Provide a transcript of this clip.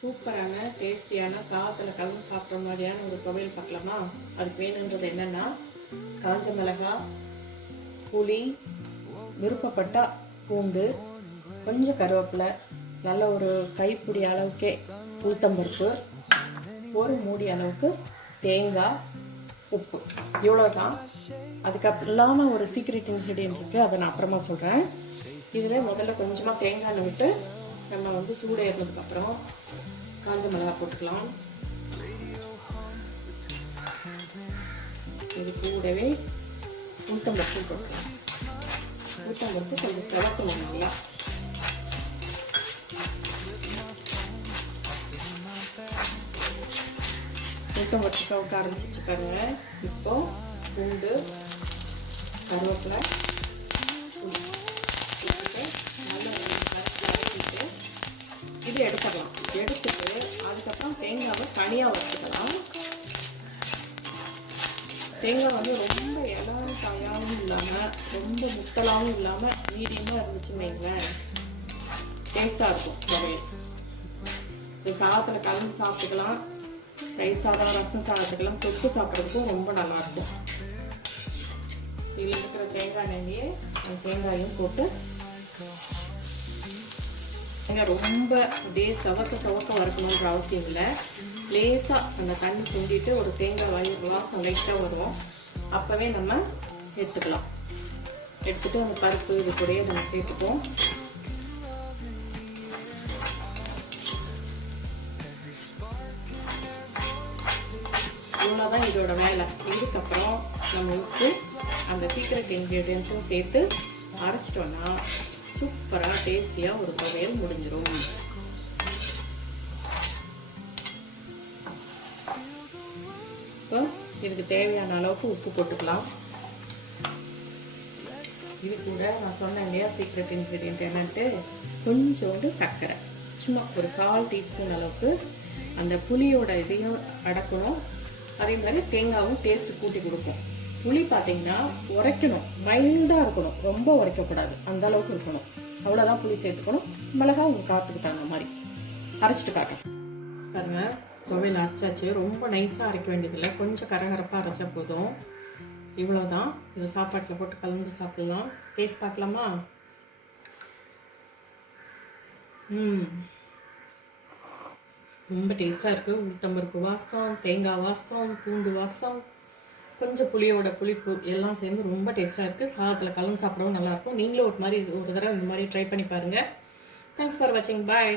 சூப்பரான டேஸ்டியான சாதத்தில் கலந்து சாப்பிட்ற மாதிரியான ஒரு துவையல் பார்க்கலாமா? அதுக்கு வேணுன்றது என்னென்னா காஞ்ச மிளகாய் புளி விருப்பப்பட்ட பூண்டு கொஞ்சம் கருவேப்பிலை நல்ல ஒரு கைப்பிடி அளவுக்கே உளுத்தம்பருப்பு ஒரு மூடி அளவுக்கு தேங்காய் உப்பு. இவ்வளோ தான் அதுக்கப்புறம் இல்லாமல் ஒரு சீக்ரெட் இன்க்ரீடியன்ட் இருக்குது அதை நான் அப்புறமா சொல்கிறேன் இதில் முதல்ல கொஞ்சமாக தேங்காய் விட்டு நம்ம வந்து சூடு ஏறினதுக்கப்புறம் காஞ்ச மிளகா போட்டுக்கலாம். இது கூடவே உளுத்தம்பருப்பு போட்டுக்கலாம். உளுத்தம்பருப்பு கொஞ்சம் செவக்கணும் நல்லா. உளுத்தம்பருப்பு செவக்க ஆரம்பிச்சிட்டு பாருங்க. இப்போ பூண்டு கருவேப்பிலை இது எடுத்துக்கலாம் எடுத்துட்டு அதுக்கப்புறம் தேங்காவை தனியாக வச்சுக்கலாம். தேங்காய் வந்து ரொம்ப இளம் காயாகவும் இல்லாமல் ரொம்ப முத்தலாகவும் இல்லாமல் மீடியமாக இருந்துச்சுன்னு வைங்களேன். டேஸ்ட்டாக இருக்கும் துவையல் இது சாதத்தில் கலந்து சாப்பிட்டுக்கலாம். தயிர் சாதம் ரசம் சாதத்துக்கெல்லாம் தொட்டு சாப்பிட்றதுக்கும் ரொம்ப நல்லாயிருக்கும். இதில் இருக்கிற தேங்காய் நெய்யே அந்த தேங்காயும் போட்டு ஏன்னா ரொம்ப அப்படியே சவக்க சவக்க வறுக்கணுன்ற அவசியம் இல்லை. லேசாக அந்த தண்ணி சுண்டிட்டு ஒரு தேங்காய் வாய் வாசம் லைட்டாக வரும். அப்போவே நம்ம எடுத்துக்கலாம். எடுத்துட்டு அந்த பருப்பு இது கூடயே நம்ம சேர்த்துப்போம். இவ்வளோதான் இதோட வேலை. இதுக்கப்புறம் நம்ம உப்பு அந்த சீக்கிரட் இன்க்ரீடியன்ஸும் சேர்த்து அரைச்சிட்டோன்னா சூப்பராக டேஸ்டியாக ஒரு துவையல் முடிஞ்சிடும் இப்போ இதுக்கு தேவையான அளவுக்கு உப்பு போட்டுக்கலாம். இது கூட நான் சொன்னேன் இல்லையா சீக்ரெட் இன்க்ரீடியன்ட் என்னன்ட்டு? கொஞ்சோண்டு சர்க்கரை. சும்மா ஒரு கால் டீஸ்பூன் அளவுக்கு அந்த புளியோட இதையும் அடக்கணும். அதே மாதிரி தேங்காவும் டேஸ்ட் கூட்டி கொடுக்கும் புளி பார்த்தீங்கன்னா உரைக்கணும். மைல்டாக இருக்கணும். ரொம்ப உரைக்கக்கூடாது அந்த அளவுக்கு இருக்கணும். அவ்வளோதான் புளி சேர்த்துக்கணும். மிளகா உங்கள் காற்றுக்கு தகுந்த மாதிரி. அரைச்சிட்டு காட்டும் பாருங்க துவையல் அரைச்சாச்சு. ரொம்ப நைஸாக அரைக்க வேண்டியதில்லை. கொஞ்சம் கரகரப்பாக அரைச்சா போதும். இவ்வளோதான் இந்த சாப்பாட்டில் போட்டு கலந்து சாப்பிடலாம். டேஸ்ட் பார்க்கலாமா? ம். ரொம்ப டேஸ்ட்டாக இருக்குது உளுத்தம்பருப்பு வாசம் தேங்காய் வாசம் பூண்டு வாசம். கொஞ்சம் புளியோட புளிப்பு எல்லாம் சேர்ந்து ரொம்ப டேஸ்ட்டாக இருக்குது சாதத்தில் கலந்து சாப்பிடவும் நல்லாயிருக்கும் நீங்களும் ஒரு மாதிரி ஒரு தடவை இந்த மாதிரி ட்ரை பண்ணி பாருங்கள் தேங்க்ஸ் ஃபார் வாட்சிங் பாய்